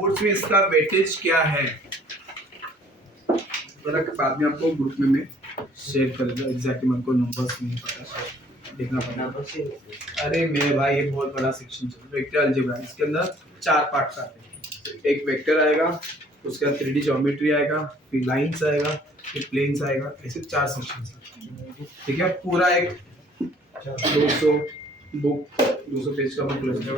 Boards में इसका weightage क्या है, जरा बाद में आपको ग्रुप में मैं शेयर कर दूंगा। एग्जैक्टली मेरे को नंबर्स नहीं पता, देखना पड़ेगा। अरे मेरे भाई ये बहुत बड़ा सेक्शन है वेक्टर अलजेब्रा। इसके अंदर 4 पार्ट्स आते हैं। एक वेक्टर आएगा, उसके बाद 3D ज्योमेट्री आएगा, फिर लाइंस आएगा, फिर प्लेन्स आएगा, ऐसे 4 सेक्शंस हैं। ठीक है, पूरा एक 200 बुक 200 पेज का बुक लगेगा,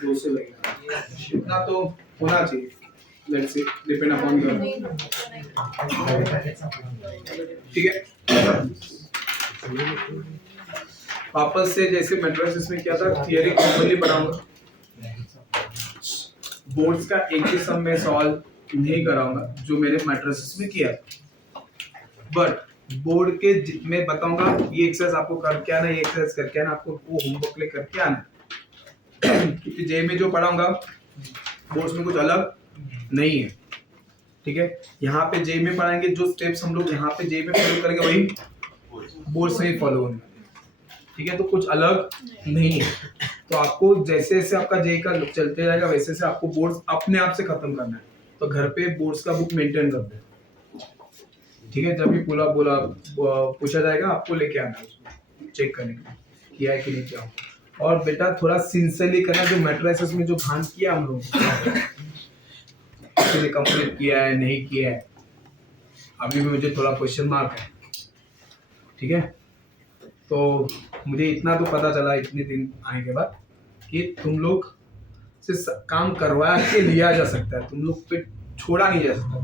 200 लगेगा, इतना तो होना चाहिए। Let's see, depend upon your, ठीक है। वापस से जैसे मैट्रिसेस में क्या था, थियरी कॉमनली पढ़ाऊंगा, बोर्ड्स का एक ही सम में सॉल्व नहीं कराऊंगा जो मैंने मैट्रिसेस में किया, बट बोर्ड के मैं बताऊंगा ये एक्सरसाइज आपको करके आना, ये एक्सरसाइज करके आना, आपको वो होमवर्क ले करके आना। क्योंकि जे में जो पढ़ाऊंगा बोर्ड्स में कुछ अलग नहीं है, ठीक है। यहाँ पे जे में पढ़ाएंगे जो स्टेप्स हम लोग यहाँ पे जे में फॉलो करेंगे वही बोर्ड्स में ही फॉलो होंगे, ठीक है। तो कुछ अलग नहीं है। तो आपको जैसे जैसे आपका जे का चलते जाएगा वैसे से आपको बोर्ड्स अपने आप से खत्म करना है। तो घर पे बोर्ड्स का बुक मेंटेन कर दे, ठीक है। जब भी बोला पूछा जाएगा आपको लेके आना है चेक करने के लिए किया है कि नहीं किया। और बेटा थोड़ा सिंसियरली करना, जो मैट्रिसेस में जो भान किया हम लोग कंप्लीट किया है नहीं किया है, अभी भी मुझे थोड़ा क्वेश्चन मार्क है, ठीक है। तो मुझे इतना तो पता चला इतने दिन आने के बाद कि तुम लोग से काम करवा के लिया जा सकता है, तुम लोग पे छोड़ा नहीं जा सकता,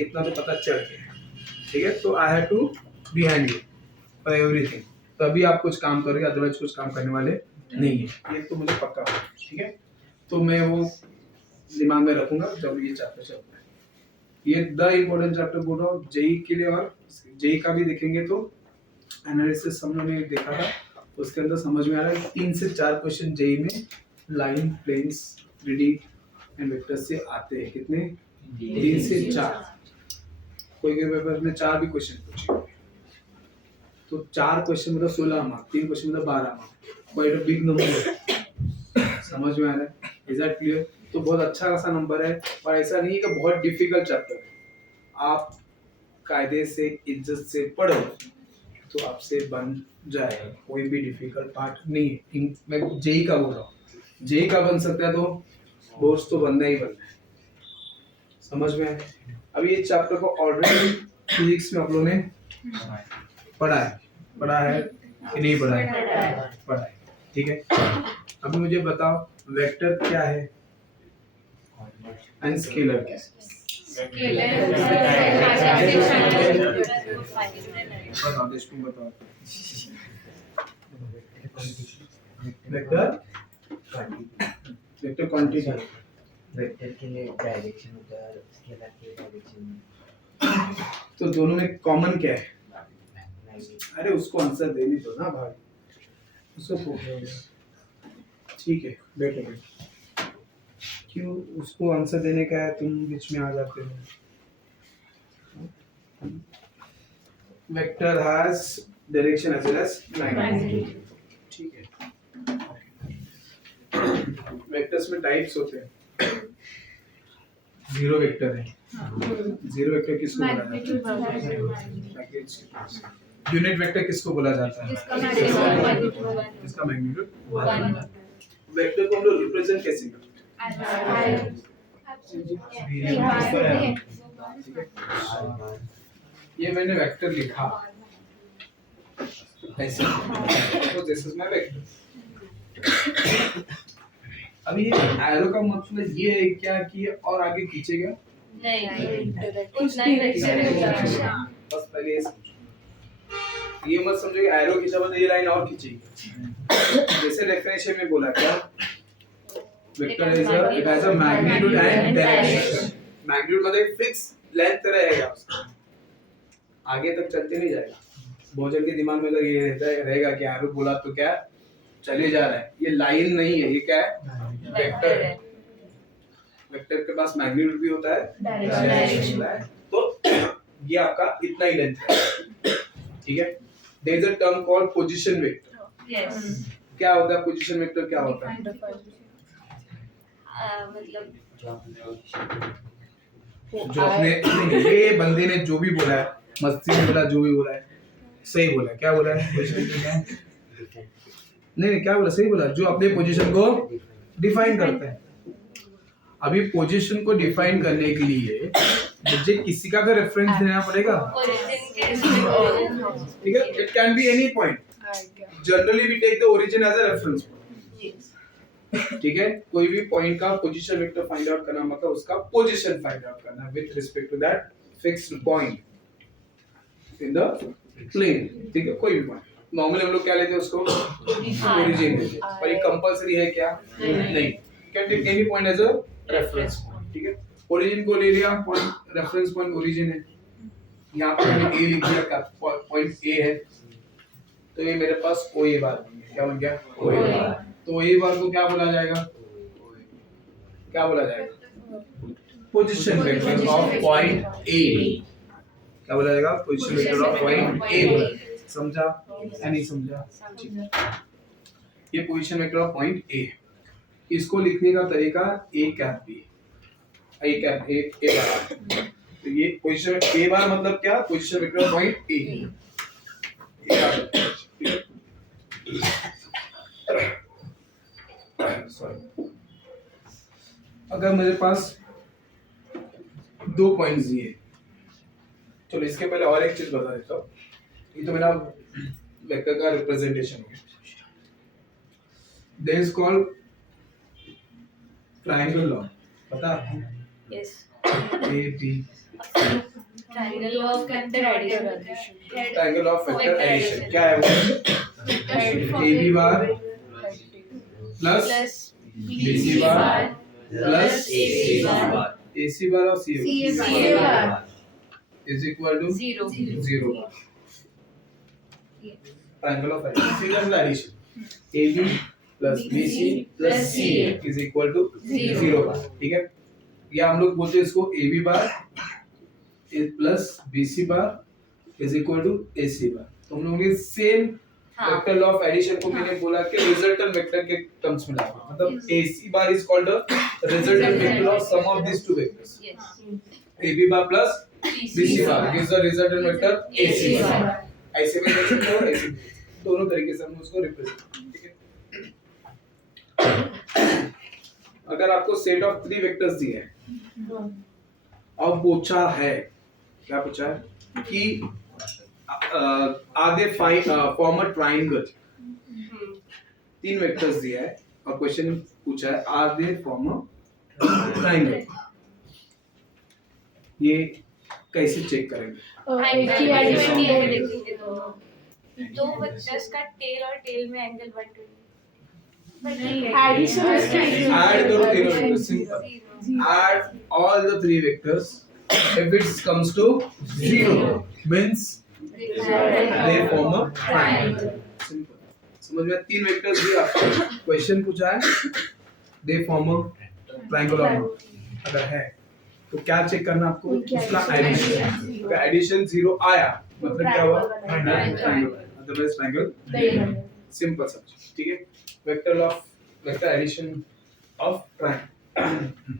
इतना तो पता चल गया, ठीक है। तो I have to behind you for everything, तभी आप कुछ काम करोगे, अदरवाइज कुछ काम करने वाले नहीं है, ये तो मुझे पक्का है, ठीक है। तो मैं वो दिमाग में रखूंगा जब ये चैप्टर चलता है। ये द इम्पोर्टेंट चैप्टर बोल रहा हूँ जेई के लिए, और जेई का भी देखेंगे तो एनालिसिस हम लोगों ने देखा था, उसके अंदर समझ में आ रहा है 3 से 4 क्वेश्चन जेई में line, planes, 3D and vectors से आते हैं। कितने? 3 से 4। कोई के पेपर में 4 भी क्वेश्चन पूछे तो 4 क्वेश्चन मतलब 16 मार्क, 3 क्वेश्चन मतलब 12 mark, quite a big number. समझ में आ रहा है? Is that clear? तो बहुत अच्छा खासा नंबर है, और ऐसा नहीं है कि बहुत डिफिकल्ट चैप्टर है। आप कायदे से इज्जत से पढ़ो तो आपसे बन जाएगा, कोई भी डिफिकल्ट पार्ट नहीं है। मैं जेई का बोल रहा हूँ, जेई का बन सकता है तो बोर्ड्स तो बनना ही बनना है। समझ में आए? अब ये चैप्टर को ऑलरेडी फिजिक्स में आप लोगों ने पढ़ा है कि नहीं पढ़ा है, ठीक है। अभी मुझे बताओ वेक्टर क्या है एंड स्केलर क्या है? बताओ देशमुख, बताओ। वेक्टर क्वांटिटी, वेक्टर के लिए डायरेक्शन होता है, स्केलर के लिए डायरेक्शन। तो दोनों में कॉमन क्या है? नहीं, अरे उसको आंसर देने दो ना भाई, उसको ठीक है बैठो। क्यों उसको आंसर देने का है, तुम बीच में आ जाते हो। Vector has direction as well as magnitude, ठीक है। वेक्टर्स में टाइप्स होते हैं, 0 वेक्टर है। 0 वेक्टर किसको बोला जाता है? यूनिट वेक्टर किसको बोला जाता है? इसका मैग्नीट्यूड 1। वेक्टर को हम लोग रिप्रेजेंट कैसे करते हैं? ये मैंने वेक्टर लिखा ऐसे, तो दिस इज माय वेक्टर। अब ये एरो का मतलब ये है क्या कि और आगे खींचेगा? नहीं, कुछ नहीं खींचेगा। बस पहले ये समझो, ये मत समझो कि एरो खींचा मतलब ये लाइन और खींचेगी। जैसे डेफिनेशन में बोला क्या, vector it has a magnitude and direction. Magnitude मतलब एक फिक्स लेंथ रहेगा उसका, आगे तक चलते नहीं जाएगा। बहुत जन के दिमाग में अगर ये रहेगा कि एरो बोला तो क्या चले जा रहा है, ये लाइन नहीं है, ये क्या है? वेक्टर है। वेक्टर के पास मैग्नीट्यूड भी होता है, डायरेक्शन है। तो ये आपका इतना ही लेंथ है, ठीक है। There is a term called position vector. Yes, क्या होता है पोजीशन वेक्टर? क्या होता है? मतलब जो आपने position जो अपने ये बंदे ने जो भी बोला है, मस्ती में बोला, जो भी बोला है सही बोला है। क्या बोला है पोजीशन पे क्या है? different नहीं क्या बोला, सही बोला, जो अपने पोजीशन को डिफाइन करता है। अभी पोजीशन को डिफाइन करने के लिए मुझे किसी का तो रेफरेंस देना पड़ेगा, ओरिजिन के ठीक है। It can be any point, generally we take the origin as a reference, ठीक है। कोई भी पॉइंट का पोजीशन वेक्टर फाइंड आउट करना मतलब उसका पोजीशन फाइंड आउट करना with respect to that fixed point in the plane, ठीक है। कोई भी पॉइंट, नॉर्मली हम लोग क्या लेते हैं उसको ओरिजिन लेते हैं, पर ये कंपलसरी है क्या? नहीं, can take any point as a reference point, ठीक है। ओरिजिन को ले लिया, पॉइंट रेफरेंस पॉइंट ओरिजिन है, यहाँ पे मैंने ए लिख दिया, पॉइंट ए है, तो ये मेरे पास ओ ए बार बन गया। क्या बन गया? ओ ए बार। तो ए बार को क्या बोला जाएगा? क्या बोला जाएगा? Position vector of point A. क्या बोला जाएगा? Position vector of point A. समझा या नहीं समझा? ये position vector of point A, इसको लिखने का तरीका A cap B, A cap A bar. तो ये पोजीशन ए बार मतलब क्या? Position vector of point A. Sorry, अगर मेरे पास दो पॉइंट्स दिए, चलो इसके पहले और एक चीज बता देता हूँ। ये तो मेरा वेक्टर का रिप्रेजेंटेशन है, this is called triangle law, पता है आपको? Yes, A B, triangle of vector addition, triangle of vector addition. क्या है वो? A B bar plus plus B C bar plus AC bar, A C bar और C CA bar is equal to 0 0 bar. Triangle of addition, A B plus B C plus C is equal to 0 bar, ठीक है। या हम लोग बोलते हैं इसको A B bar plus B C bar is equal to A C bar. तो हम लोग ने same vector law of addition को मैंने बोला कि रिजल्टेंट वेक्टर के टर्म्स में लाया, मतलब A C bar is called the resultant vector of sum of this two vectors. A B bar plus B C bar gives the resultant vector A C bar. ऐसे में देख सकते हो, ऐसे दोनों तरीके से हम उसको रिप्रेजेंट, ठीक है। अगर आपको सेट ऑफ 3 वेक्टर्स दिए हैं और पूछा है, क्या पूछा है कि are they form a triangle, 3 vectors दिया है और क्वेश्चन पूछा है are they form a triangle, ये कैसे चेक करेंगे? दो वेक्टर्स का टेल और टेल में एंगल 120, एडिशन Add करो तीनों vectors, simple, add all the 3 vectors, if it comes to 0 means they form a triangle, simple। समझ में? 3 वेक्टर्स दिए आपको, क्वेश्चन पूछा है they form a triangle or not, अगर है तो क्या चेक करना आपको? उसका एडिशन। अगर एडिशन 0 आया मतलब क्या हुआ? ट्रायंगल, अदरवाइज ट्रायंगल, सिंपल सब, ठीक है। Vector of vector addition of triangle.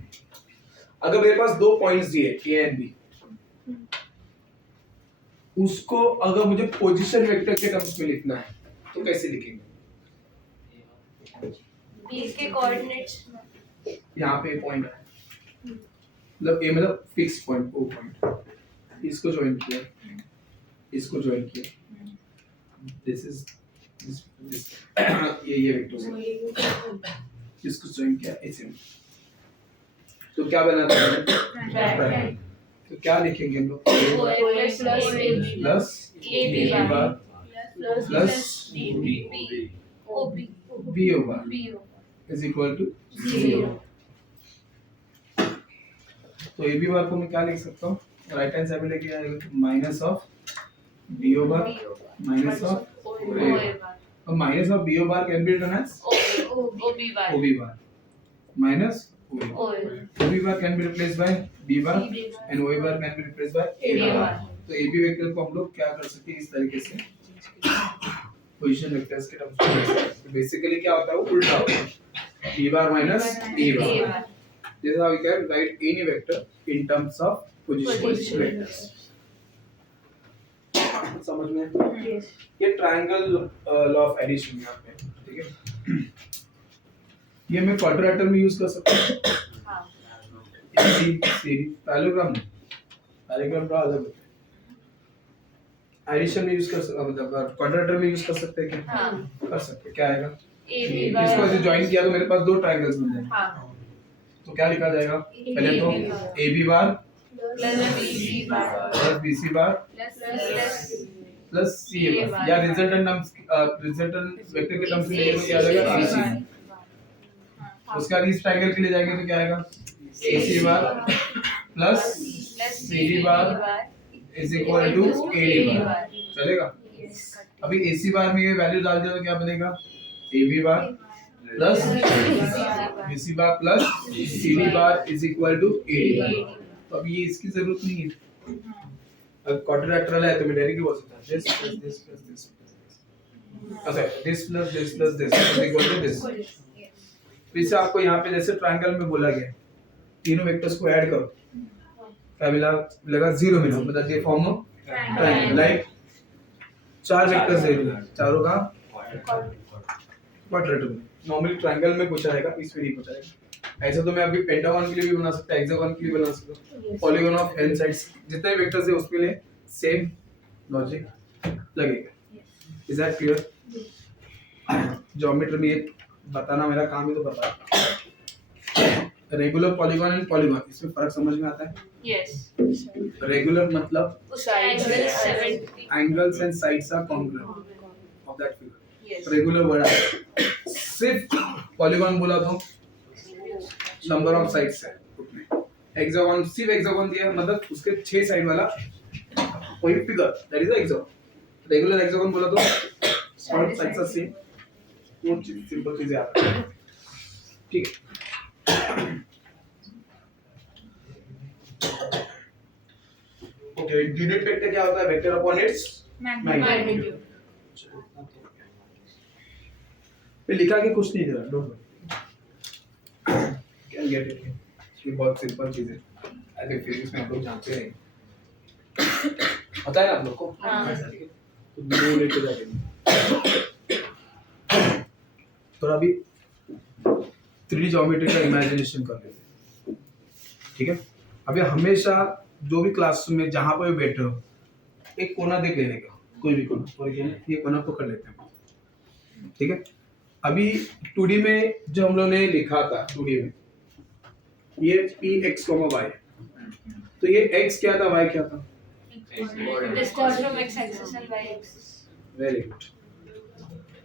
अगर मेरे पास 2 पॉइंट्स दिए ए एंड बी, उसको अगर मुझे पोजीशन वेक्टर के टर्म्स में लिखना है तो कैसे लिखेंगे? बी के कोऑर्डिनेट्स यहाँ पे पॉइंट है, मतलब ए मतलब फिक्स पॉइंट, ओ पॉइंट, इसको ज्वाइन किया, इसको ज्वाइन किया, दिस इज दिस ये वेक्टर्स है, इसको ज्वाइन किया ऐसे में, तो क्या बना था? तो क्या लिखेंगे हम लोग? Plus A B bar plus B O bar is equal to 0। तो ए बी बार को मैं क्या लिख सकता हूँ? राइट हैंड साइड में लेके आएगा minus of B O bar minus of O A bar, और minus of B O bar can be written as O B bar minus O B bar can be replaced by B bar and O A bar can be replaced by A bar. तो A B vector को हम लोग क्या कर सकते हैं इस तरीके से पोजीशन वेक्टर्स के टर्म्स में। बेसिकली क्या होता है, वो उल्टा होता है, B bar minus A bar, this is how we can write any vector in terms of position Position. vectors. समझ में? ये ट्रायंगल लॉ ऑफ एडिशन यहाँ पे, ठीक है? ये मैं क्वाड्रेटर में यूज कर सकता हूँ। हाँ पैरेललोग्राम का अलग होता है। एडिशन में यूज कर सकते, मतलब क्वाड्रेटर में यूज कर सकते हैं क्या? हाँ कर सकते हैं। क्या आएगा? AB इसको ऐसे ज्वाइन किया तो मेरे पास दो ट्रायंगल्स बन जाएंगे। हाँ तो क्या लिखा जाएगा? पहले तो AB bar plus BC bar plus BC bar plus CA बार, या रिजल्टेंट वेक्टर के टर्म्स में लेंगे तो क्या आ जाएगा? AC। उसके बाद इस ट्रायंगल के लिए जाएंगे तो क्या आएगा? AC bar plus CD bar is equal to AD bar. चलेगा? अभी AC बार में ये वैल्यू डाल दिया तो क्या बनेगा? AB bar plus BC bar plus CD bar is equal to AD bar. तो अभी ये इसकी जरूरत नहीं है। अगर क्वाड्रिलेटरल है तो मैं डायरेक्टली बोल सकता हूँ this plus this plus this. अच्छा, this plus this plus this is equal to this. फिर से आपको यहाँ पे जैसे ट्रायंगल में बोला गया, तीनों वेक्टर्स को ऐड करो, क्या मिलेगा? 0 मिला, मतलब ये form of triangle. Like 4 vectors दे दिए, चारों का क्वाड्रेटर। नॉर्मली ट्रायंगल में पूछा जाएगा, इस पे नहीं पूछा जाएगा। ऐसा तो मैं अभी पेंटागन के लिए भी बना सकता, हेक्सागन के लिए बना सकता, पॉलीगन ऑफ n साइड्स, जितने वेक्टर्स है उसके लिए सेम लॉजिक लगेगा। Is that clear? ज्योमेट्री में ये बताना मेरा काम ही तो बता। रेगुलर पॉलीगन एंड पॉलीगन, इसमें फर्क समझ में आता है? यस रेगुलर मतलब angles angles and sides are congruent of that figure. Yes regular word है। सिर्फ पॉलीगन बोला तो नंबर ऑफ साइड्स है उसमें। हेक्सागन सिर्फ हेक्सागन दिया मतलब उसके 6 साइड वाला कोई figure, that is hexagon. Regular hexagon बोला तो और साइड्स आर सेम। वो सिंपल चीजें आती हैं, ठीक है? ओके, यूनिट वेक्टर क्या होता है? Vector upon its magnitude. फिर लिखा के कुछ नहीं दे रहा, don't worry, can get it. ये बहुत सिंपल चीज है। आई थिंक फिजिक्स में आप लोग जानते हैं, पता है ना आप लोग को? हाँ। ठीक है, तो दो लेके जाएंगे। तो अभी 3D ज्योमेट्री का इमेजिनेशन कर लेते हैं, ठीक है? अभी हमेशा जो भी क्लासरूम में जहां पर भी बैठे हो, एक कोना देख लेने का, कोई भी कोना, फॉर एग्जांपल ये कोना पकड़ लेते हैं, ठीक है? अभी 2D में जो हम लोगों ने लिखा था, 2D में ये Px, y, तो ये x क्या था, y क्या था? Distance from x axis and y axis. Very good.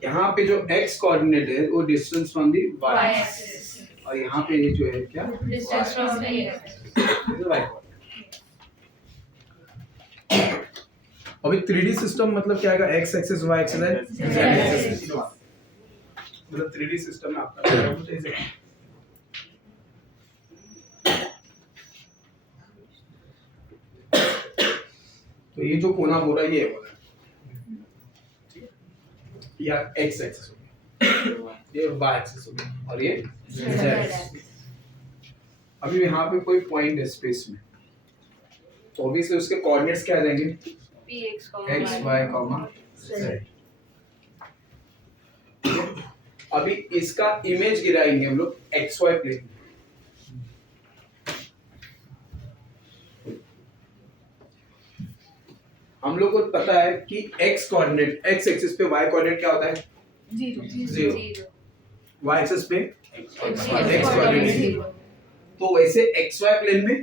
यहाँ पे जो x कोऑर्डिनेट है वो distance from the y y axis, axis और यहाँ पे ये जो है क्या, distance from z axis. y coordinate. अभी 3D सिस्टम मतलब क्या आएगा? x axis, y axis and z axis. मतलब 3D सिस्टम में आपका कुछ ऐसे। तो ये जो कोना बोल रहा है ये है कोना, या x एक्सिस हो गया, ये y एक्सिस हो गया, और ये z एक्सिस। अभी यहाँ पे कोई पॉइंट है स्पेस में, तो ऑब्वियसली उसके कोऑर्डिनेट्स क्या आ जाएंगे? px, x, y, z। अभी इसका इमेज गिराएंगे हम लोग xy प्लेन में। हम लोग को पता है कि x कोऑर्डिनेट, x एक्सिस पे y कोऑर्डिनेट क्या होता है? 0। y एक्सिस पे x कोऑर्डिनेट 0। तो वैसे xy प्लेन में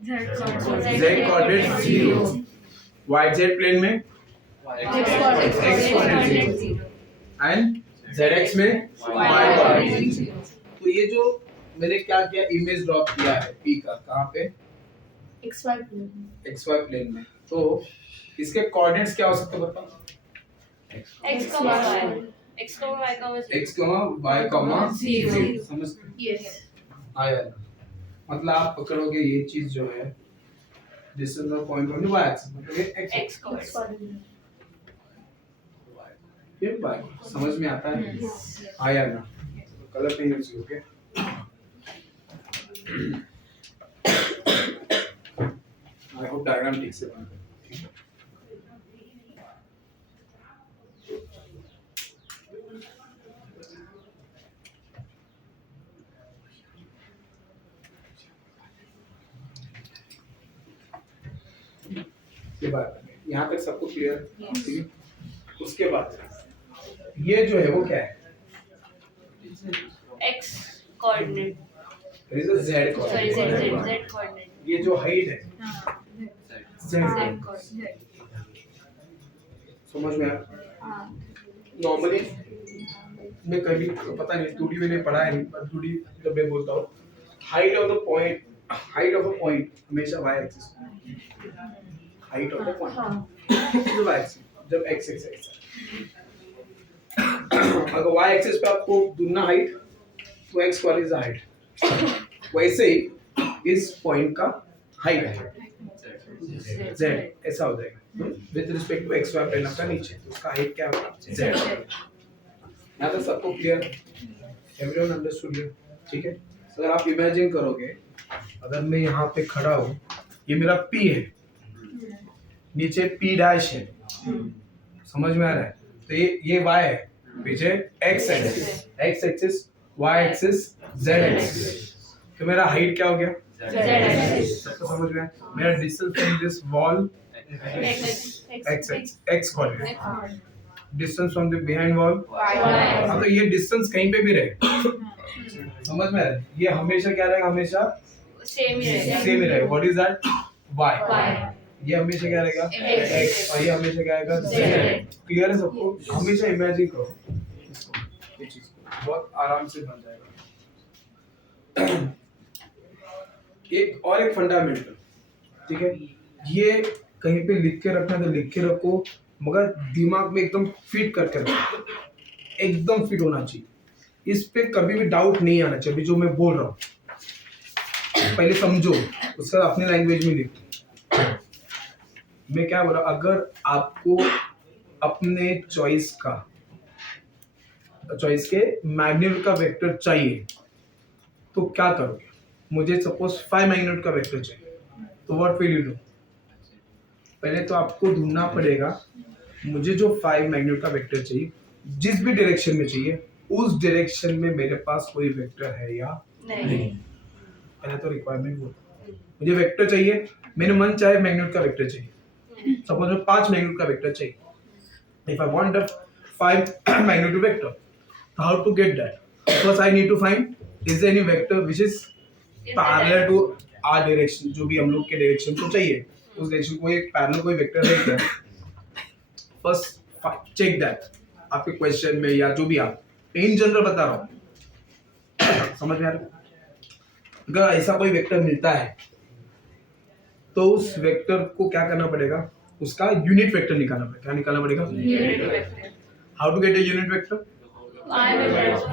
z कोऑर्डिनेट 0, yz प्लेन में x कोऑर्डिनेट 0 एंड zx में y कोऑर्डिनेट 0। तो ये जो मैंने क्या किया, इमेज ड्रॉप किया है p का, कहाँ पे? xy प्लेन में। तो इसके कोऑर्डिनेट्स क्या हो सकते हैं बताओ? x, y, x, y, x, y, 0। समझते? yes आया ना? मतलब आप पकड़ोगे ये चीज जो है distance of point from the y axis, मतलब ये x कोऑर्डिनेट। ये y, समझ में आता है? आया ना? कलर नहीं यूज, ओके? डायग्राम ठीक से बना। के बाद यहाँ तक सबको क्लियर? ठीक है। उसके बाद ये जो है वो क्या है? X coordinate. Z Sorry, Z coordinate। coordinate. ये जो हाइट है हाँ, Z Z coordinate। coordinate. समझ में आया? हाँ. नॉर्मली मैं कभी पता नहीं 2D मैंने पढ़ा है नहीं, पर 2D जब मैं बोलता हूँ height of the point, height of a point हमेशा y axis, height of the point जो y एक्सिस, जब x एक्सिस अगर y एक्सिस पे आपको ढूंढना हाइट तो x स्क्वायर इज हाइट, वैसे ही इस पॉइंट का हाइट है z, ऐसा हो जाएगा with respect to x y plane आपका नीचे, तो उसका हाइट क्या होगा? z। यहाँ तक सबको क्लियर? Everyone understood? ठीक है। अगर आप इमेजिन करोगे, अगर मैं यहाँ पे खड़ा हूँ, ये मेरा P है, नीचे P डैश है, समझ में आ रहा है? तो ये Y है, पीछे X axis, Y axis, Z axis, तो मेरा हाइट क्या हो गया? सबको समझ में आया? मेरा distance from this wall X coordinate, distance from the behind wall हाँ, तो ये डिस्टेंस कहीं पे भी रहे, समझ में आ रहा है? ये हमेशा क्या रहेगा? हमेशा सेम ही रहेगा. सेम ही रहेगा। What is that? Y। Y. ये हमेशा क्या रहेगा? X, और ये हमेशा क्या रहेगा? Z। क्लियर है सबको? हमेशा इमेजिन करो इसको, ये चीज बहुत आराम से बन जाएगा। एक फंडामेंटल, ठीक है, ये कहीं पे लिख के रखना तो लिख के रखो, मगर दिमाग में एकदम फिट करके रखो, एकदम फिट होना चाहिए। इस पे कभी भी डाउट नहीं आना चाहिए। अभी जो मैं बोल रहा हूँ पहले समझो, उसका अपनी लैंग्वेज में लिखो। मैं क्या बोल रहा हूँ, अगर आपको अपने चॉइस के मैग्नीट्यूड का वेक्टर चाहिए तो क्या करोगे? मुझे सपोज 5 मैग्नीट्यूड का वेक्टर चाहिए, तो व्हाट विल यू डू? पहले तो आपको ढूंढना पड़ेगा मुझे जो 5 मैग्नीट्यूड का वेक्टर चाहिए, जिस भी डायरेक्शन में चाहिए, उस डायरेक्शन में मेरे पास कोई वेक्टर है या नहीं। पहले तो रिक्वायरमेंट वो, मुझे वेक्टर चाहिए, मेरे मन चाहे मैग्नीट्यूड का वेक्टर चाहिए, सपोज में 5 मैग्नीट्यूड का वेक्टर चाहिए। If I want the 5 magnitude vector, how to get that? First I need to find is there any vector which is parallel to our direction, जो भी हम लोग के डायरेक्शन को चाहिए उस डायरेक्शन को एक पैरेलल कोई वेक्टर है क्या? First check that. आपके क्वेश्चन में या जो भी आप इन जनरल बता रहा हूँ, समझ में आ रहा है? अगर ऐसा कोई वेक्टर मिलता है तो उस वेक्टर को क्या करना पड़ेगा? उसका यूनिट वेक्टर निकालना पड़ेगा। क्या निकालना पड़ेगा? How to get a unit vector?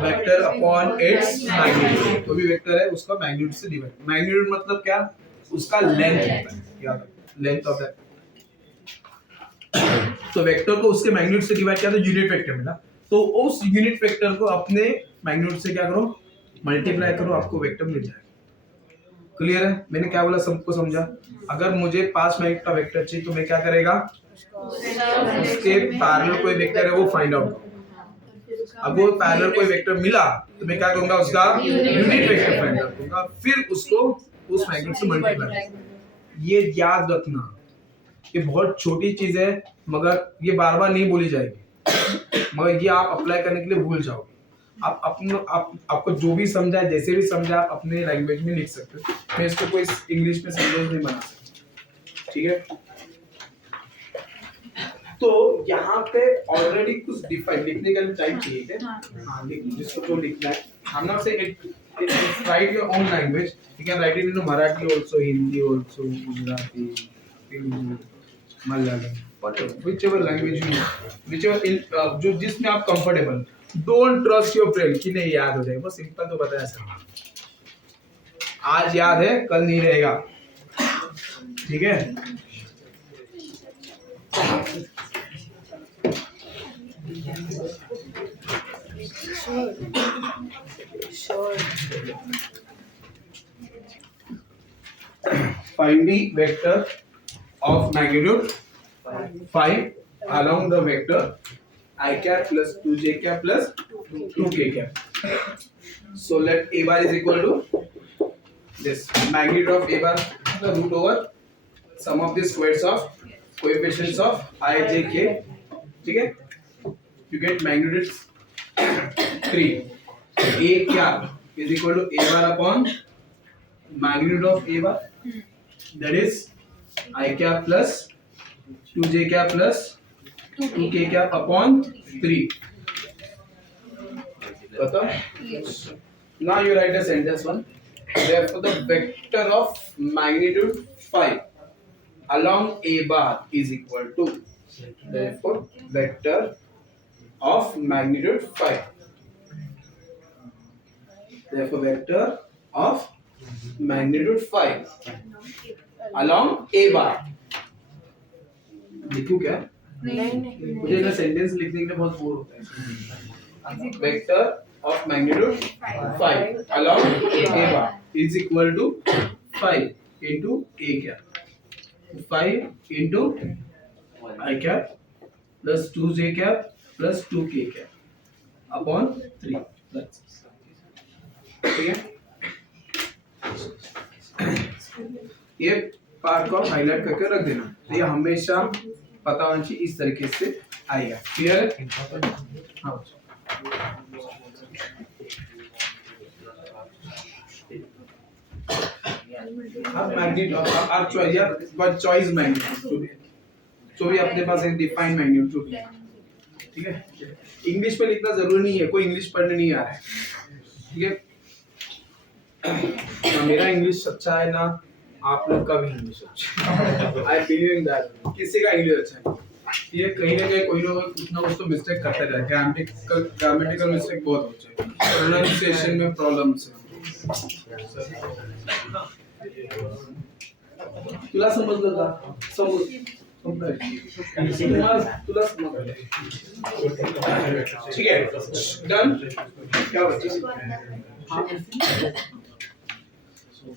Vector upon its magnitude. तो भी वेक्टर है, उसका मैग्नीट्यूड से डिवाइड। मैग्नीट्यूड मतलब क्या? उसका लेंथ होता है, याद रखो, लेंथ ऑफ दैट। तो वेक्टर को उसके मैग्नीट्यूड से डिवाइड किया तो यूनिट वेक्टर मिला, तो उस यूनिट वेक्टर को अपने मैग्नीट्यूड से क्या करो? मल्टीप्लाई करो, आपको वेक्टर मिल जाएगा। क्लियर है? मैंने क्या बोला, सबको समझा? अगर मुझे 5 मैग्नीट्यूड का वेक्टर चाहिए तो मैं क्या करेगा? उसके पैरेलल कोई वेक्टर है वो फाइंड आउट। अब वो पैरेलल कोई वेक्टर मिला तो मैं क्या करूंगा? उसका यूनिट वेक्टर फाइंड आउट करूंगा, फिर उसको उस मैग्नीट्यूड से मल्टीप्लाई। ये याद रखना, ये बहुत छोटी चीज है, मगर ये बार बार नहीं बोली जाएगी, मगर ये आप अप्लाई करने के लिए भूल जाओगे। आपको जो भी समझा है, जैसे भी समझा, आप अपने लैंग्वेज में लिख सकते हो। मैं इसको कोई इंग्लिश में सेंटेंस नहीं बना सकता, ठीक है? तो यहाँ पे ऑलरेडी कुछ डिफाइन लिखने का टाइम चाहिए थे। हाँ, जिसको जो लिखना है, I'm not saying it write your own language. You can write it in Marathi also, Hindi also, Gujarati, Telugu, Malayalam, whatever, whichever language you use, whichever जो जिसमें आप comfortable. Don't trust your brain कि नहीं याद हो जाएगा, बस simple तो बताया सर। आज याद है, कल नहीं रहेगा, ठीक है? Find the vector of magnitude 5 along the vector I cap plus 2j cap plus 2k cap. So let a bar is equal to this magnitude of a bar the root over sum of the squares of coefficients of I, j, k. ठीक है? You get magnitude 3. A cap is equal to a bar upon magnitude of a bar. That is I cap plus 2j cap plus 2k cap upon 3. Yes. Now you write the sentence one. Therefore, the vector of magnitude 5 along a bar is equal to. Therefore, vector of magnitude 5. Therefore, vector of magnitude 5 along a bar. लिखूं क्या? मुझे ना sentence लिखने के लिए बहुत bore होता है. Vector of magnitude 5 along a bar is equal to 5 into a cap. 5 into I cap plus 2j cap plus 2k cap upon 3. ठीक है? ये पार्ट को हाईलाइट करके रख देना. तो ये हमेशा पता होना चाहिए इस तरीके से आएगा. क्लियर है? हाँ. आप मैग्नीट्यूड आप चॉइस या बट चॉइस मैग्नीट्यूड जो भी अपने पास एक डिफाइंड मैग्नीट्यूड. ठीक है? इंग्लिश में लिखना जरूरी नहीं है. कोई इंग्लिश पढ़ने नहीं आ रहा है. ठीक है? ना मेरा इंग्लिश अच्छा है ना आप लोग का भी इंग्लिश अच्छा है. I believe in that. किसी का इंग्लिश अच्छा है. ये कहीं ना कहीं कोई ना कोई कुछ ना कुछ तो मिस्टेक करता रहता है. ग्रामेटिकल मिस्टेक बहुत होते हैं. प्रोनाउंसिएशन में प्रॉब्लम्स है. तुला समजलं का? तुला समजलं. ठीक है. डन. क्या बच्चे?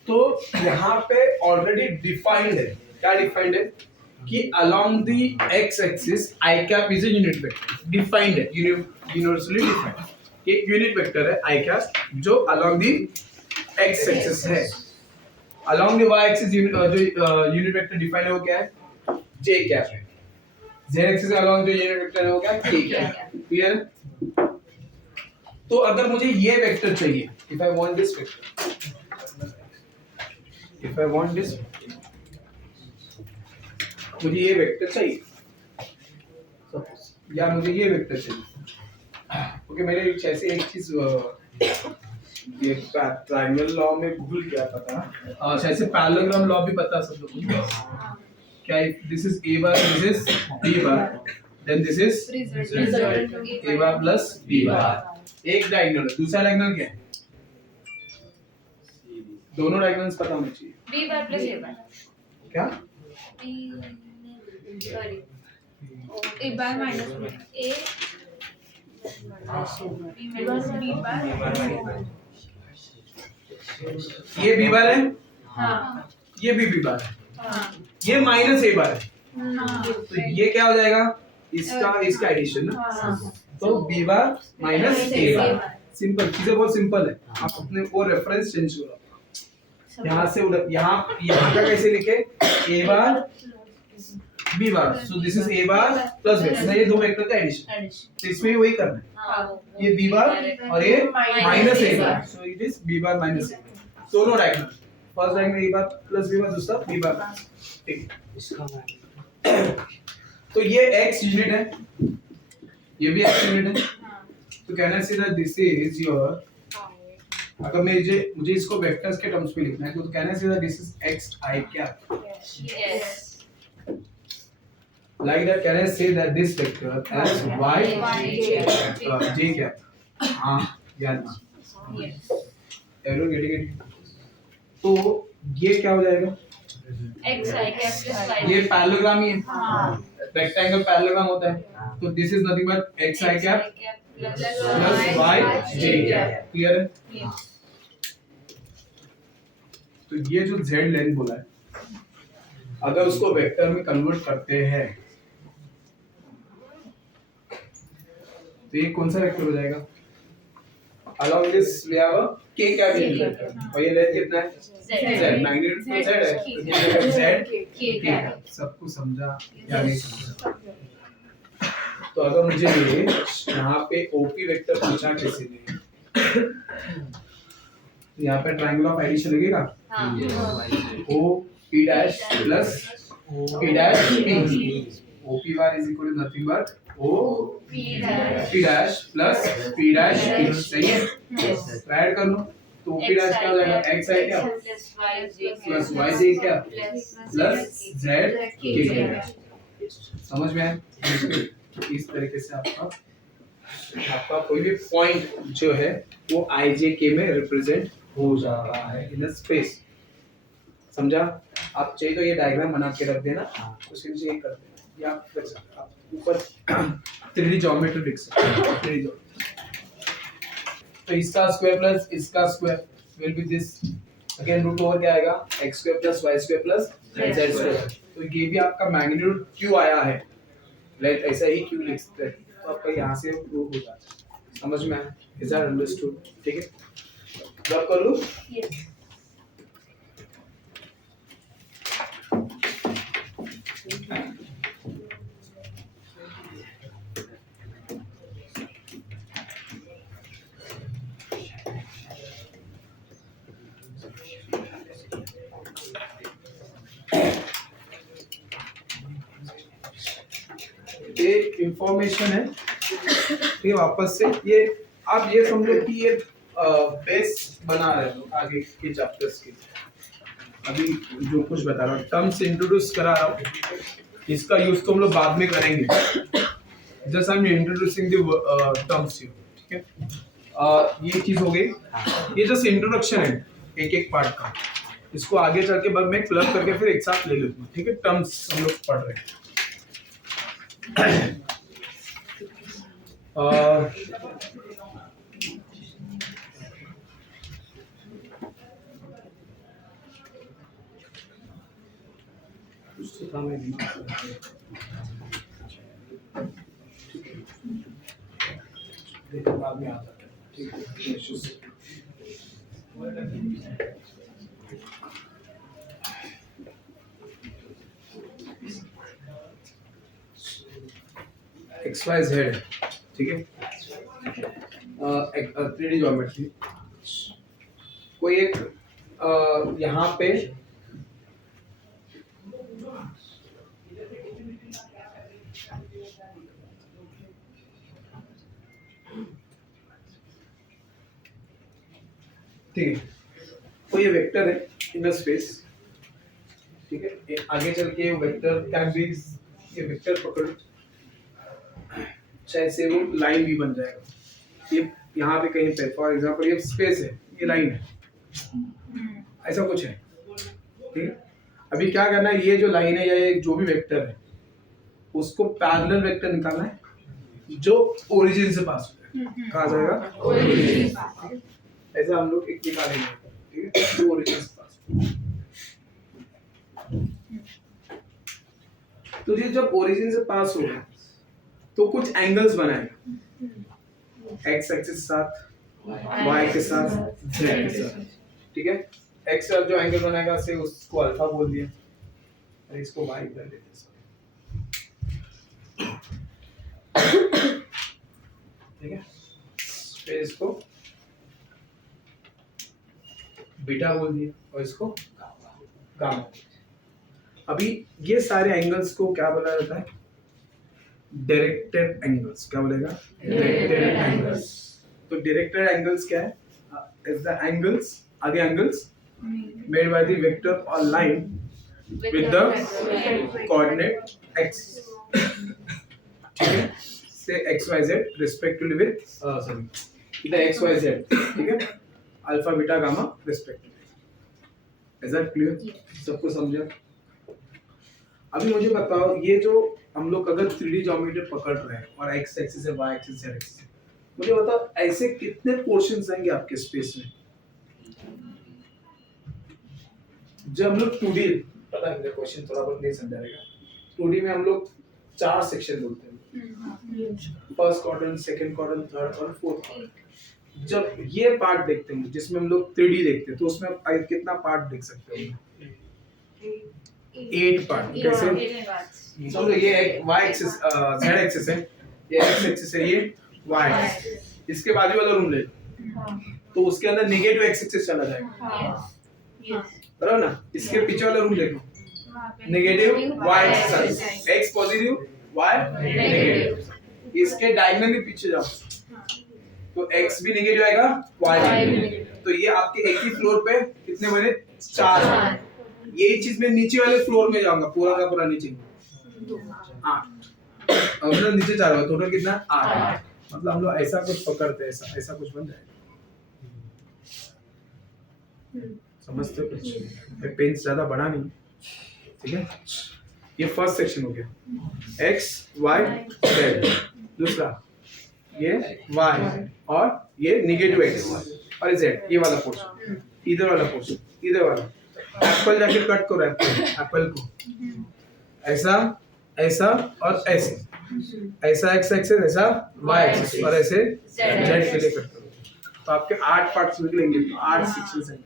तो यहाँ पे ऑलरेडी डिफाइंड है. क्या डिफाइंड है कि along the x axis I cap is a unit vector. Defined है. Universally defined. एक यूनिट वेक्टर है I cap जो along the x axis है. along the y axis जो यूनिट वेक्टर डिफाइंड है वो क्या है? j cap है. z axis along जो यूनिट वेक्टर है वो क्या है? k cap. क्लियर? तो अगर मुझे ये वेक्टर चाहिए, if I want this vector, if I want this, मुझे ये वेक्टर चाहिए या मुझे ये वेक्टर चाहिए. ओके. मैंने ऐसे एक चीज ये ट्रायंगल लॉ में भूल गया पता. ऐसे पैरेललोग्राम लॉ भी पता सब लोगों को. क्या this is a bar, this is b bar, then this is a bar plus b bar. एक डायगोनल. दूसरा डायगोनल क्या है? दोनों डायगोनल्स पता होने चाहिए. B bar plus A bar. क्या? Sorry. A bar minus A. B bar. ये b बार है. हाँ. ये भी b बार है. हाँ. ये माइनस a बार है. हाँ. तो ये क्या हो जाएगा? इसका एडिशन ना. हाँ. तो b bar minus a bar. Simple. चीजें बहुत सिंपल है. आप अपने वो रेफरेंस चेंज करो. यहाँ से यहाँ का कैसे लिखे? a bar b bar. So this is a bar plus b. ये दो वेक्टर का एडिशन. तो इसमें वही करना है. ये b बार और ये minus a bar. So it is b bar minus a. दोनों diagonal. First diagonal a bar plus b बार, दूसरा b बार. ठीक. तो ये x यूनिट है, ये भी x यूनिट है. तो कहना सीधा दिस इज योर. अगर मुझे इसको वेक्टर्स के टर्म्स में लिखना है तो कहना सीधा this is x I cap. Yes. Like that, can I say that this vector as y j cap? हाँ, याद ना. Yes. Everyone getting it? तो ये क्या हो जाएगा? X I cap plus Y. ये पैरेललोग्राम ही है. हाँ. रेक्टेंगल पैरेललोग्राम होता है. तो this is nothing but x I cap plus y j cap. Clear है? Yes. तो ये जो z लेंथ बोला है अगर उसको वेक्टर में कन्वर्ट करते हैं तो ये कौन सा वेक्टर हो जाएगा? Along this we have a k capital vector और ये लेंथ कितना है? z। मैग्नीट्यूड तो z है तो ये z k है। सबको समझा या नहीं समझा? तो अगर मुझे ये यहाँ पे OP वेक्टर पूछा कैसे नहीं, यहाँ पे ट्रायंगल ऑफ एडिशन लगेगा OP dash plus P dash P, OP bar is equal to nothing but OP dash plus P dash P, सही है? ऐड कर लो तो OP डैश क्या हो जाएगा? x है क्या प्लस y j क्या प्लस z k। समझ में आया? इस तरीके से आपका कोई भी पॉइंट जो है वो i j k में रिप्रेजेंट हो जा रहा है इन स्पेस। समझा? आप चाहिए तो ये डायग्राम बना के रख देना, उसके नीचे ये कर देना या आप कर सकते हो, आप ऊपर 3D ज्योमेट्री लिख सकते हो। 3D ज्योमेट्री तो इसका स्क्वायर प्लस इसका square will be this, again root over क्या आएगा? x square plus y square plus z square. तो ये भी आपका मैग्नीट्यूड q आया है, राइट? ऐसा ही q लिख सकते हैं तो आपका यहाँ से प्रूव हो जाता है। समझ में आया? Is that understood? ठीक है, ड्रॉप कर लो। ये इंफॉर्मेशन है, ये वापस से ये आप ये समझो कि ये बेस बना रहे हो आगे के चैप्टर्स के। अभी जो कुछ बता रहा हूँ टर्म्स इंट्रोड्यूस करा रहा हूँ, इसका यूज तो हम लोग बाद में करेंगे। Just I am introducing the terms here, ठीक है? ये चीज हो गई, ये जस्ट इंट्रोडक्शन है एक एक पार्ट का। इसको आगे चल के बाद में क्लब करके फिर एक साथ ले लेता हूँ, ठीक है? टर्म्स हम लोग पढ़ रहे हैं। कुछ तो था मेरे दिमाग में, देखो बाद में आता है, ठीक है? एक्स वाई जेड, ठीक है? 3D ज्योमेट्री कोई एक यहाँ पे ठीक है, कोई ये वेक्टर है इन स्पेस, ठीक है? ये आगे चल के वेक्टर कैन बी, ये वेक्टर पकड़ चाहे से वो लाइन भी बन जाएगा। ये यहाँ पे कहीं पे फॉर एग्जांपल ये स्पेस है, ये लाइन है, ऐसा कुछ है, ठीक है? अभी क्या करना है, ये जो लाइन है या ये जो भी वेक्टर है उसको पैरेलल वेक्टर निकालना है जो ओरिजिन से पास हो जाए। कहा जाएगा ओरिजिन, ऐसा हम लोग एक निकालेंगे, ठीक है? जो ओरिजिन से पास हो। तो ये जब ओरिजिन से पास होगा तो कुछ एंगल्स बनाएगा, एक्स एक्सिस के साथ, वाई के साथ, जेड के साथ, ठीक है? एक्स का जो एंगल बनाएगा से उसको अल्फा बोल दिया, और इसको वाई कर देते हैं, ठीक है? फिर इसको बीटा बोल दिया और इसको गामा। अभी ये सारे एंगल्स को क्या बोला जाता है? Directed angles. क्या बोलेगा? Directed angles. तो डायरेक्टेड एंगल्स क्या है? इज द एंगल्स, आगे angles made by the vector और line with the coordinate x, ठीक है? से x y z respectively with sorry the x y z, ठीक है? Alpha beta gamma respectively. Is that clear? सबको समझा? अभी मुझे बताओ, ये जो हम लोग अगर 3D ज्योमेट्री पकड़ रहे हैं और x एक्सिस है, y एक्सिस है, z एक्सिस है, मुझे बताओ ऐसे कितने पोर्शंस आएंगे आपके स्पेस में? जब हम लोग 2D पता है मुझे क्वेश्चन थोड़ा बहुत नहीं समझा रहेगा। 2D में हम लोग 4 सेक्शन बोलते हैं, first quadrant, second quadrant, third और फोर्थ क्वाड्रेंट। जब ये पार्ट देखते हैं जिसमें हम लोग 3D देखते हैं तो उसमें आप कितना पार्ट देख सकते हो? 8 पार्ट। कैसे? चलो ये y एक्सिस z एक्सिस है, ये x एक्सिस है, ये y एक्सिस। इसके बाजू वाला रूम ले लो तो उसके अंदर नेगेटिव x एक्सिस चला जाएगा, बराबर ना? इसके पीछे वाला रूम देखो, negative y axis, x positive y negative. इसके डायगोनली पीछे जाओ तो x भी नेगेटिव आएगा, y नेगेटिव। तो ये आपके एक ही फ्लोर पे कितने बने? 4। यही चीज मैं नीचे वाले फ्लोर में जाऊंगा, पूरा का पूरा नीचे 8। अब मतलब नीचे 4 होगा, टोटल कितना? 8। मतलब हम लोग ऐसा कुछ पकड़ते हैं, ऐसा कुछ बन जाएगा। समझते हो कुछ? पेन ज्यादा बड़ा नहीं, ठीक है? ये फर्स्ट सेक्शन हो गया, x y z। दूसरा ये y और ये नेगेटिव x और z, ये वाला पोर्शन, इधर वाला पोर्शन, इधर वाला। एप्पल जाके कट करो, एप्पल को ऐसा ऐसा और ऐसे, ऐसा x एक्सिस, ऐसा y एक्सिस और ऐसे z के लिए कट करो तो आपके 8 पार्ट्स निकलेंगे, 8 सेक्शंस हैं।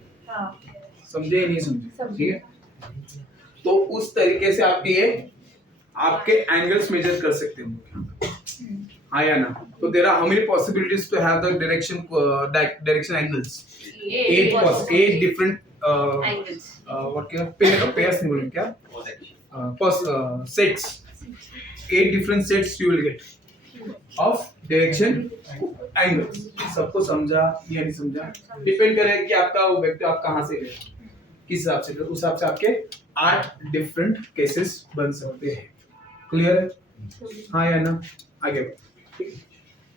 समझे या नहीं समझे? ठीक है, तो उस तरीके से आपके एंगल्स मेजर कर सकते हैं, हाँ या ना? तो there are how many possibilities to have the direction angles? 8 different what क्या पेयर्स नहीं बोलेंगे क्या, sets, 8 different sets you will get of direction angles। सबको समझा या नहीं समझा? डिपेंड करेगा कि आपका वो वेक्टर आप कहाँ से ले, किस हिसाब से, उस हिसाब से आपके 8 डिफरेंट केसेस बन सकते हैं। क्लियर है? हाँ या ना? आगे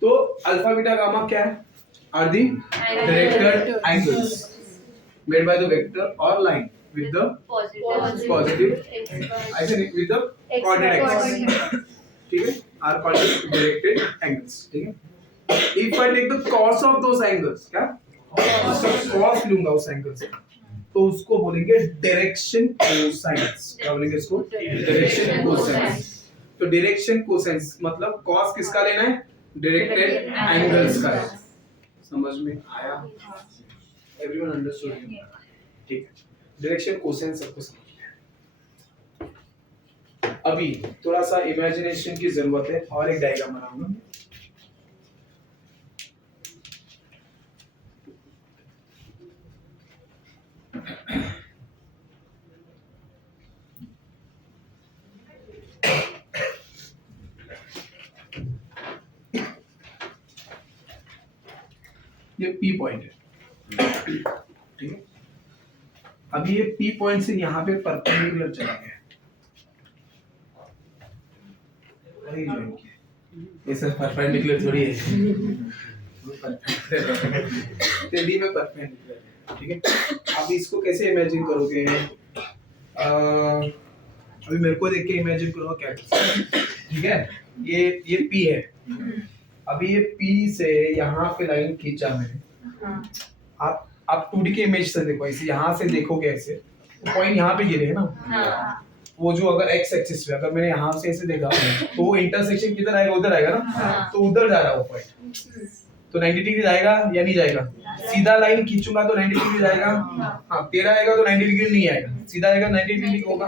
तो अल्फा बीटा गामा क्या है? Are the directed angles made by the vector और line with the positive I said with the coordinate axis, ठीक है? are called as directed angles, ठीक है? if I take the cos of those angles, क्या उसका cos लूंगा उस angle से तो उसको बोलेंगे डायरेक्शन कोसाइंस। क्या बोलेंगे इसको? Direction cosines. तो डायरेक्शन कोसाइंस मतलब cos किसका लेना है? डायरेक्टेड एंगल्स का। समझ में आया? Everyone understood? ठीक है, डायरेक्शन कोसाइन सबको समझ में। अभी थोड़ा सा इमेजिनेशन की जरूरत है और एक डायग्राम बनाऊंगा। ये P पॉइंट है, ठीक है? अभी ये P पॉइंट से यहाँ पे परपेंडिकुलर चला गया, वही ज्वाइन किया। ये सब परपेंडिकुलर थोड़ी है, डी में परपेंडिकुलर है, ठीक है? अब इसको कैसे इमेजिन करोगे? अभी मेरे को देख के इमेजिन करो क्या, ठीक है? ये P है, अभी ये P से यहाँ पे लाइन खींचा मैंने। आप 2D की इमेज से देखो, ऐसे यहाँ से देखोगे ऐसे तो पॉइंट यहाँ पे गिरे है ना, वो जो अगर x एक्सिस पे अगर मैंने यहाँ से ऐसे देखा तो वो इंटरसेक्शन किधर आएगा? उधर आएगा ना, तो उधर जा रहा है वो पॉइंट, तो 90 डिग्री जाएगा या नहीं जाएगा? सीधा लाइन खींचूंगा तो 90 डिग्री जाएगा, हाँ टेढ़ा आएगा तो 90 डिग्री नहीं आएगा, सीधा आएगा 90 डिग्री होगा।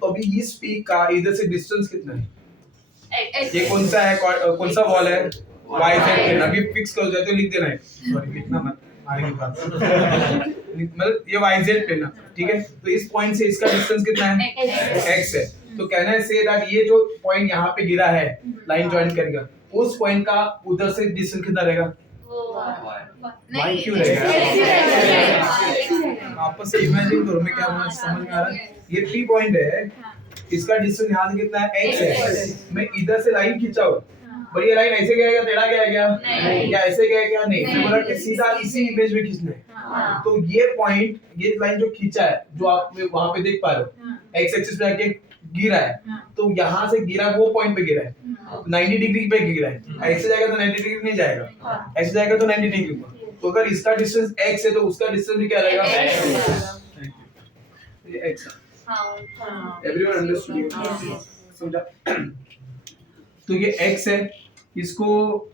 तो अभी इस पी का इधर से डिस्टेंस कितना है? ये कौन सा है, कौन सा वॉल है? YZ। अभी फिक्स कर जाते लिख देना है, सॉरी लिखना मत, आगे बात मतलब ये YZ पे ना, ठीक है? तो इस पॉइंट से इसका डिस्टेंस कितना है? x है। तो कहना है से दैट ये जो पॉइंट यहाँ पे गिरा है लाइन ज्वाइन करेगा, उस पॉइंट का उधर से डिस्टेंस कितना रहेगा? y क्यों रहेगा? आपस से इमेजिन करो, मैं क्या समझ में आ रहा है? ये P पॉइंट है, इसका डिस्टेंस यहाँ से कितना है? x है। मैं इधर से लाइन खींचा हूँ, पर ये लाइन ऐसे गया क्या, टेढ़ा गया क्या, या ऐसे गया क्या? नहीं, मैं बोला कि सीधा इसी इमेज में खींचना है। तो ये पॉइंट, ये लाइन जो खींचा है, जो आप वहां पे देख पा रहे हो, एक्स एक्सिस पे आके गिरा है, तो यहाँ से गिरा वो पॉइंट पे गिरा है, 90 डिग्री पे गिरा है। ऐसे जाएगा तो 90 डिग्री नहीं जाएगा, ऐसे जाएगा तो 90 डिग्री होगा। तो अगर इसका डिस्टेंस x है तो उसका डिस्टेंस भी क्या रहेगा? x। Everyone understood? समझा? तो ये x है, इसको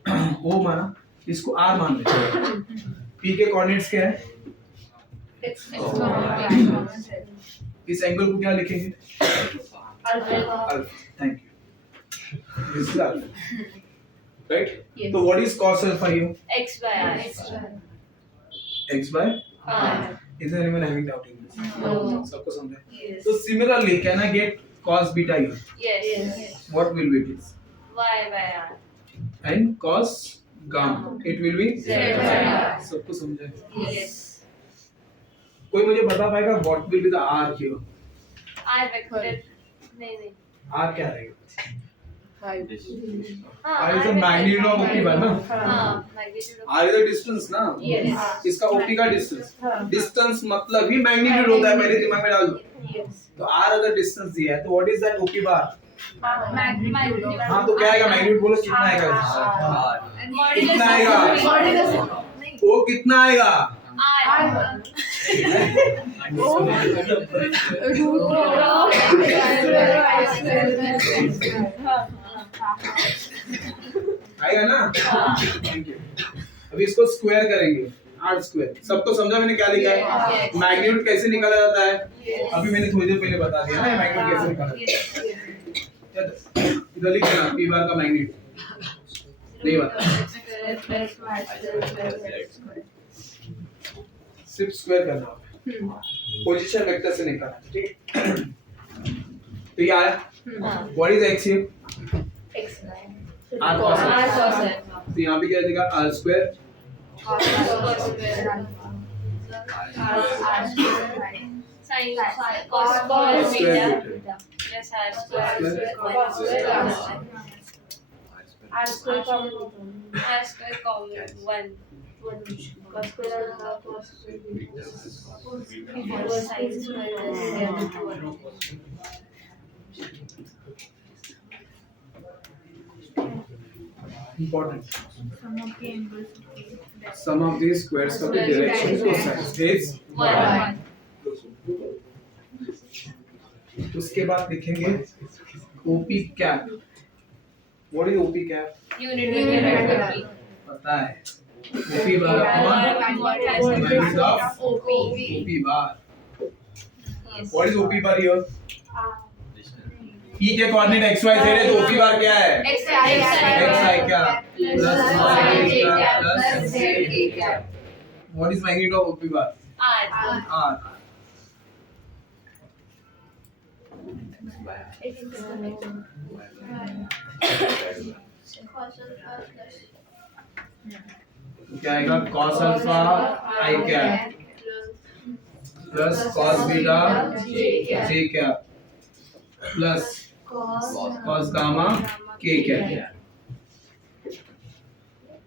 O माना, इसको R मान लेते हैं। P के कोऑर्डिनेट्स क्या है? इस एंगल को क्या लिखेंगे? Alpha. Thank you. This is alpha, right? तो what is cos alpha here? X by R. x by R. Is there anyone having doubt in this? No. सबको समझे? Yes. So similarly, can I get cos beta here? Yes. What will be this? Y by R. And cos gamma, it will be Z by R. सबको समझे? Yes. कोई मुझे बता पाएगा what will be the r here? R vector. नहीं. r क्या रहेगा? हाँ, r is the magnitude of OP bar ना? हाँ, magnitude of. r is the distance ना? Yes. इसका OP का distance. Distance मतलब ही magnitude होता है, पहले दिमाग में डाल दो. Yes. तो r अगर distance दिया है तो what is that OP bar? Magnitude. हाँ तो क्या आएगा? magnitude बोलो कितना आएगा? कितना आएगा? वो कितना आएगा? R. आएगा ना? Thank you. अभी इसको स्क्वायर करेंगे, r स्क्वायर। सबको समझा मैंने क्या लिखा है? Yes. मैग्नीट्यूड कैसे निकाला जाता है? Yes. अभी मैंने थोड़ी देर पहले बता दिया ना मैग्नीट्यूड कैसे निकाला जाता है। इधर लिख देना p बार का मैग्नीट्यूड। नहीं बता, सिर्फ स्क्वायर करना है, पोजीशन वेक्टर से निकालना, ठीक? तो ये आया। What is x here? r cos alpha। तो यहाँ पे क्या देगा? r square Sin cos beta plus R square. R square common 1. important. Sum of these squares of the direction cosine is 1. उसके बाद लिखेंगे OP cap। What is OP cap? Unit vector P. पता है। OP bar upon magnitude of OP bar। What is OP bar here? P के coordinate x y z है तो OP bar क्या है? X x I cap plus y cap plus z cap। What is magnitude of OP bar? R. R। क्या आएगा? cos alpha I cap plus cos beta J cap plus cos gamma K cap।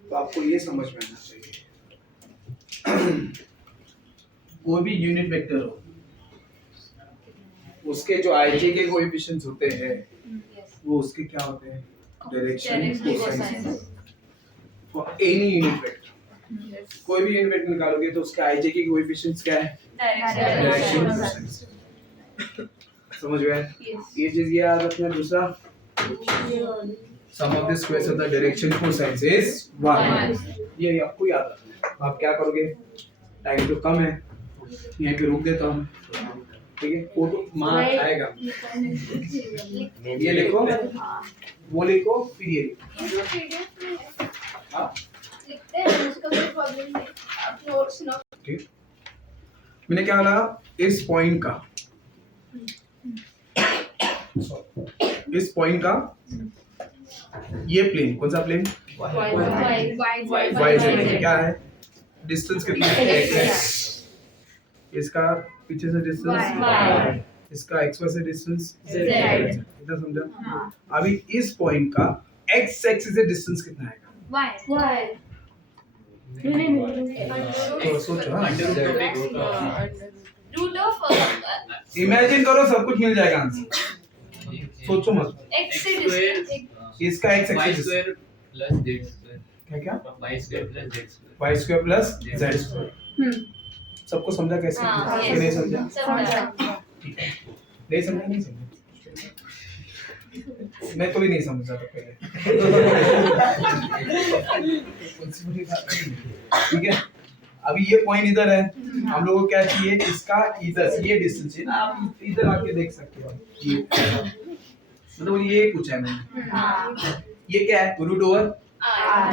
तो आपको ये समझ में आना चाहिए, कोई भी यूनिट वेक्टर हो उसके जो आईजे के कोएफिशिएंट्स होते हैं वो उसके क्या होते हैं? Direction cosine. For any unit vector कोई भी यूनिट वेक्टर निकालोगे तो उसके आईजे के कोएफिशिएंट्स क्या है? Direction cosine. समझ गए? ये चीज याद रखना। दूसरा, sum of the squares of the direction cosine is 1। ये आपको याद रखना। आप क्या करोगे? टाइम तो कम है, यहीं पे रुक देता हूँ, ठीक है? फोटो मार्क आएगा, ये लिखो, वो लिखो, फिर ये लिखो। हाँ? ठीक। मैंने क्या बोला? इस पॉइंट का, इस पॉइंट का ये प्लेन, कौन सा प्लेन? YZ। क्या है? डिस्टेंस कितना है? x। इसका पीछे से डिस्टेंस, इसका xy से डिस्टेंस z। इतना समझा? अभी इस पॉइंट का x एक्सिस से डिस्टेंस कितना आएगा? तो सोचो। हाँ, Root of इमेजिन करो, सब कुछ मिल जाएगा आंसर। सोचो मत। x से distance। इसका x axis plus z square क्या क्या? y square plus z square y square plus z square. सबको समझा कैसे? हाँ, कि नहीं समझा? समझा। ठीक है। नहीं समझा, नहीं समझा, मैं तो भी नहीं समझा था पहले। ठीक है, अभी ये पॉइंट इधर है, हम लोगों को क्या चाहिए, इसका इधर से ये डिस्टेंस है ना, आप इधर आके देख सकते हो। ये मतलब ये पूछा है मैंने, ये क्या है, root over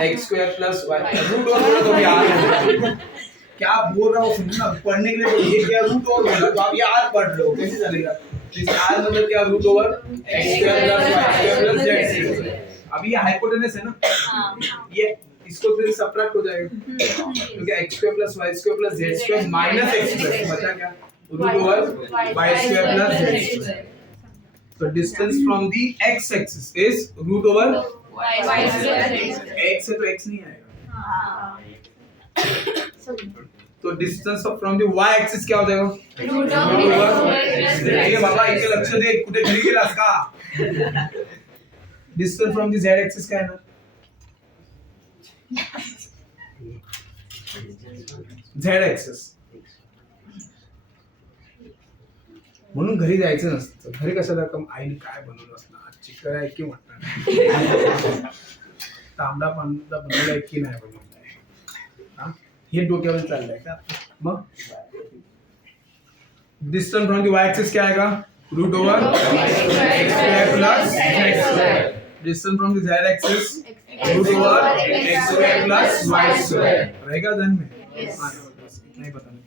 X square plus Y, root over तो याद है क्या बोल रहा हूँ, समझना पढ़ने के लिए, तो ये क्या रूट ओवर बोला, तो आप ये आर पढ़ रहे हो, कैसे चलेगा, तो इस आर मतलब क्या, root over X square plus Y square plus Z square. अभी ये हाइपोटेनस है ना, ये इसको फिर सब्ट्रैक्ट हो जाएगा, क्योंकि X square plus Y square plus Z square minus X square बचा क्या, root over Y square plus Z square. So distance from the x axis is root over x से तो x नहीं आएगा, तो distance from the y axis क्या हो जाएगा, देखिए बाबा इथे लक्ष दे, कुठे घरी गेलास का, distance from the z axis काय ना, z axis, म्हणून घरी जायचं नसतं, घरी कशाला कम आईने काय बनवलं असणार, चिकन आहे की मटण, तांबडा पांढरा बनवलाय की नाही बनवलाय, हा हे डोक्यावर चाललंय का, मग distance from the y axis क्या आएगा, root over x square plus z square, distance from the z axis root over x square plus y square रहेगा, धन में नहीं बताना।